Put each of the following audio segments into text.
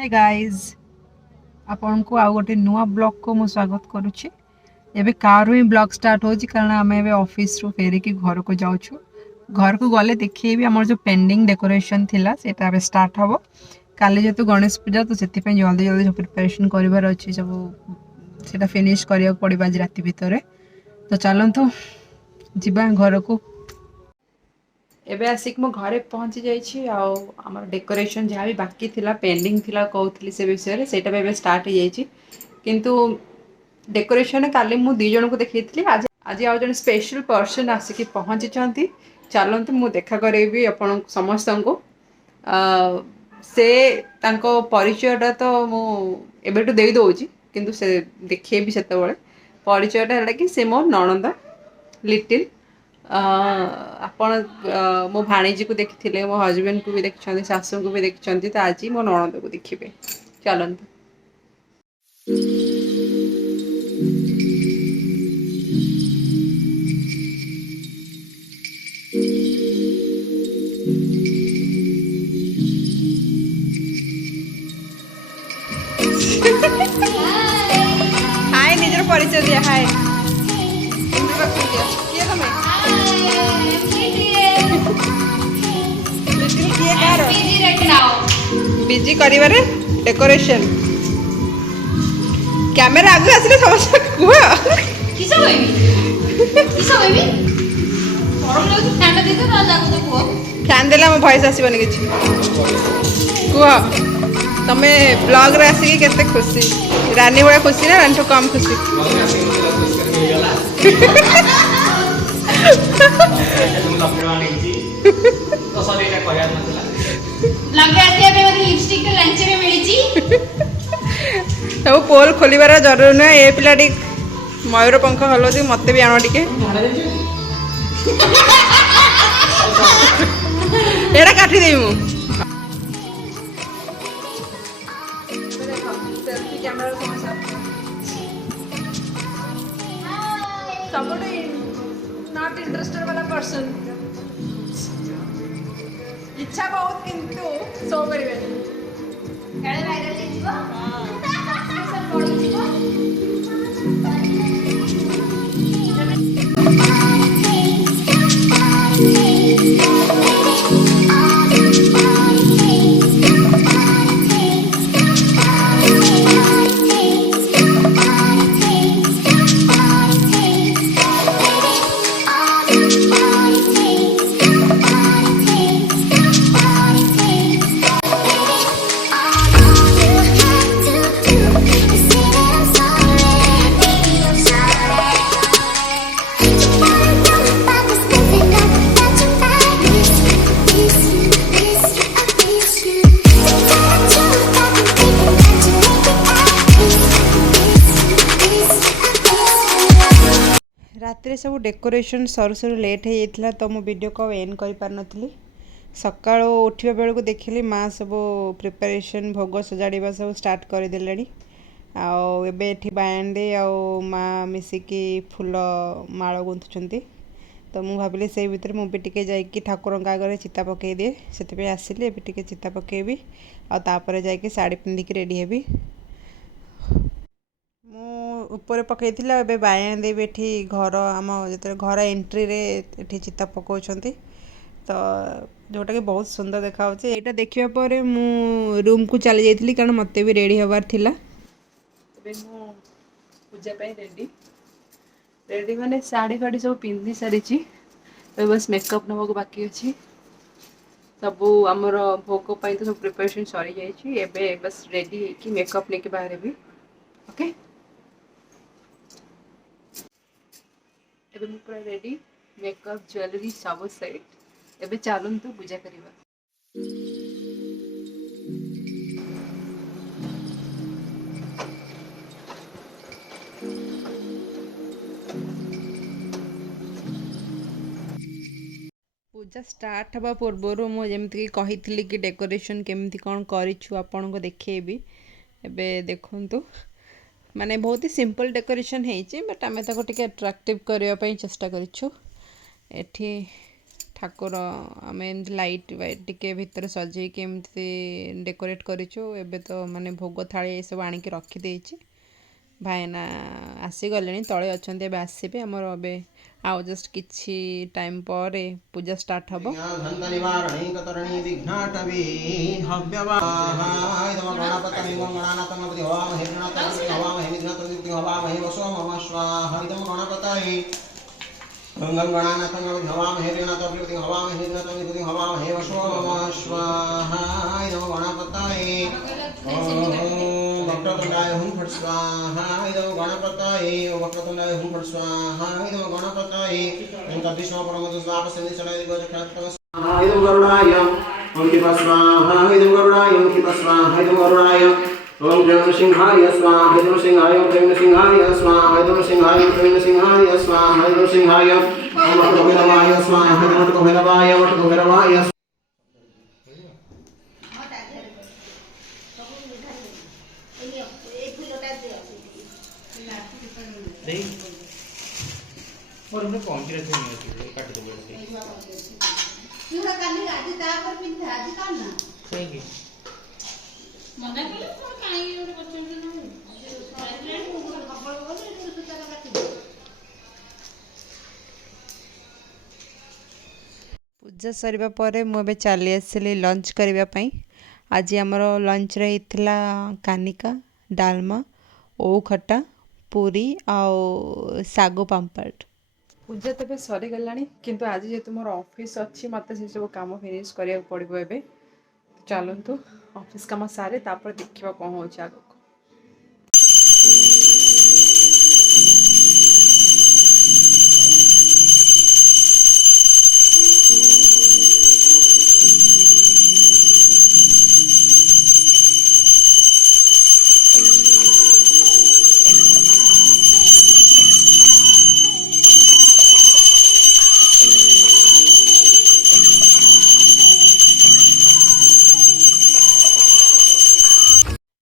Hey guys आपन को आउ गोटे नुआ ब्लॉग को मु स्वागत करुच्ची। एबे कार ही ब्लॉग स्टार्ट होची कारण आम एबे ऑफिस रो फेरी की घर को जाउछु। घर को गले देखिए भी हमर जो पेंडिंग डेकोरेशन थिला सेटा एबे स्टार्ट हबो। काली जेतु गणेश पूजा तो सेति पे जल्दी जल्दी सब प्रिपरेशन करिवार अछि, सब सेटा फिनिश करिया पड़िबा आज राति भितरे। तो चलंतु जिबा घर को। एबे आसिक मो घरे पहुंची जाइछि आउ हमर डेकोरेशन जहाँ भी बाकी थिला पेंडिंग थिला कहउथली से विषय रे सेटा एबे स्टार्ट हो जाइछि। किंतु डेकोरेशन काली मु दी जन को देखैथली, आज आज आउ जन स्पेशल पर्सन आसिक पहुंची छंती। चलंतु मु देखा करेबी अपन समस्त को। से तांको परिचयटा तो मु एबेटू देई दउछि, किंतु से देखिए भी सेते बळे परिचयटा हला कि से मो नणंद लिटिल। आपण मो भाणीजी को देखिथिले, मो हजबैंड को भी देखिछन्ती, सासू को भी देखिछन्ती, तो आज मो नणंद को देखिबे। चलंतु। हाय निजर परिचय दिया। हाय किए तमे लिटिल किए कार बिजी करिवारे डेकोरेशन। कैमेरा आगे आसिले समस्या कुह किस होइबी किस होइबी गरम लागु फैन दे दे ना लागु तो कुह फैन देला मो वॉइस आसीबनी किछि। कुह तमे ब्लॉग रे आसी केते खुशी? रानी बड़ा खुशी ना रानी तो कम खुशी? लगे आसी अबे मते लिपस्टिक के लंच रे मिलिची। सब पोल खोलिबार जरूर ना। ए पिलाटी मयूर पंख हलदी मते भी आनो टिके एड़ा काटी देई मु। नॉट इंटरेस्टेड वाला पर्सन इच्छा बहुत किंतु सो करिवे काले वायरल हेजिबो सब पड़ी जिवो। रात्रि सब डेकोरेशन सरू सरू लेट हो जाता तो मो वीडियो को एंड कर पार नथली। सकाळ उठिबा बेल को देखिली माँ सब प्रिपरेशन भोग सजाड़वा सब स्टार्ट कर देलेनी। आउ एबे एठी बायंडे आउ माँ मिसिकी फूल माଳ गुंथुचंती। तो मु भाबिली से भितर मु भी टिके जाइकी ठाकुरंक आगे चिता पकई दिए, से आसिली एबे टिके चिता पकेबी आ तापर जाइकी साड़ी पिंधिकी रेडी हेबी। ऊपर पकई बायान देवी एठी घर आम जो घर एंट्री रे एठी चिता पकाउछंती। तो जोटा कि बहुत सुंदर देखा यहाँ देखा पर मु रूम को चली जाइली कारण मत भी रेडी हबार थिला। पूजा रेडी रेडी माने साड़ी फाड़ी सब पिंधि सारी तो बस मेकअप नवा को बाकी अच्छी। सब आमर भोग तो सब प्रिपरेशन सरी जाइए, बस रेडी है मेकअप लेके बाहर भी। ओके एबे मु पूरा रेडी मेकअप ज्वेलरी सब सेट। एबे चलंतु पूजा करिबा। पूजा स्टार्ट हवा पूर्व मुझे कही कि डेकोरेशन केमती कौन करिछु आपन को देखेबी। एबे देखंतु माने बहुत ही सिंपल डेकोरेशन है, बट आम ताको टिके अट्रैक्टिव करने चेष्टा करिछु। एठी ଠାକୁର ଆମେ ଏମିତି ଲାଇଟ୍ वाइट ଟିକେ ଭିତରେ ସଜେଇକି ଏମିତି ଡେକୋରେଟ୍ କରିଛୁ। ଏବେ ତ ମାନେ ଭୋଗ ଥାଳି ଏସବୁ ଆଣିକି ରଖିଦେଇଛି। ଭାଇନା ଆସିଗଲେଣି, ତଳେ ଅଛନ୍ତି, ଏବେ ଆସିବେ। ଆମର ଏବେ ଆଉ ଜଷ୍ଟ କିଛି ଟାଇମ୍ ପରେ ପୂଜା ଷ୍ଟାର୍ଟ ହେବ। गंगणानाथं हवामहे गणपतिं हवामहे गणपतिं हवामहे वसो स्वाहा इदं गणपतये वक्रतुण्डाय हुं फट् स्वाहा इदं गणपतये वक्रतुण्डाय हुं फट् स्वाहा इदं गणपतये तद्विष्णु परमोदस्वापसन्नि चलयदिगोचक्षात्तम स्वाहा इदं गरुडाय ओं किपा स्वाहा इदं गरुडाय ओं किपा स्वाहा इदं गरुडाय ओं क्लीं सिंहाय स्वाहा इदं सिंहाय ओं क्लीं सिंहाय स्वाहा इदं सिंहाय ओं क्लीं सिंहाय स्वाहा इदं सिंहाय ओं वटुभैरवाय स्वाहा इदं वटुभैरवाय वटुभैरवाय और हमने कौन सी रखी नहीं होती काट दो बोलते पूरा काली आजी ता पर पिंधा आजी कान ना सही है ମନା କଲେ କଣ କାହିଁକି ଗୋଟେ ପଚାରୁଛନ୍ତି ନା କପଳ ବୋଲେ ସୁତା କାଟି ପୂଜା ସରିବା ପରେ ମୁଁ ଏବେ ଚାଲି ଆସିଲି ଲଞ୍ଚ କରିବା ପାଇଁ। ଆଜି ଆମର ଲଞ୍ଚରେ ହେଇଥିଲା କାନିକା, ଡାଲମା, ଓଉ ଖଟା, ପୁରୀ ଆଉ ଶାଗୁ ପାମ୍ପଡ଼। ପୂଜା ତ ଏବେ ସରିଗଲାଣି, କିନ୍ତୁ ଆଜି ଯେହେତୁ ମୋର ଅଫିସ୍ ଅଛି, ମୋତେ ସେସବୁ କାମ ଫିନିଶ୍ କରିବାକୁ ପଡ଼ିବ ଏବେ। ଚାଲନ୍ତୁ ଅଫିସ୍ କାମ ସାରେ, ତାପରେ ଦେଖିବା କ'ଣ ହେଉଛି ଆଗକୁ।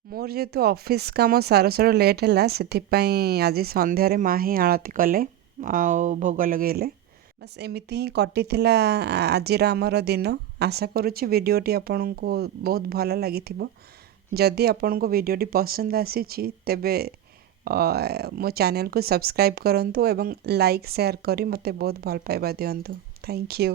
ମୋର ଯେହେତୁ ଅଫିସ୍ କାମ ସାରୁ ସାରୁ ଲେଟ୍ ହେଲା, ସେଥିପାଇଁ ଆଜି ସନ୍ଧ୍ୟାରେ ମା ହିଁ ଆଳତି କଲେ ଆଉ ଭୋଗ ଲଗେଇଲେ। ବାସ୍ ଏମିତି ହିଁ କଟିଥିଲା ଆଜିର ଆମର ଦିନ। ଆଶା କରୁଛି ଭିଡ଼ିଓଟି ଆପଣଙ୍କୁ ବହୁତ ଭଲ ଲାଗିଥିବ। ଯଦି ଆପଣଙ୍କୁ ଭିଡ଼ିଓଟି ପସନ୍ଦ ଆସିଛି, ତେବେ ମୋ ଚ୍ୟାନେଲକୁ ସବସ୍କ୍ରାଇବ୍ କରନ୍ତୁ ଏବଂ ଲାଇକ୍ ସେୟାର କରି ମୋତେ ବହୁତ ଭଲ ପାଇବା ଦିଅନ୍ତୁ। Thank you.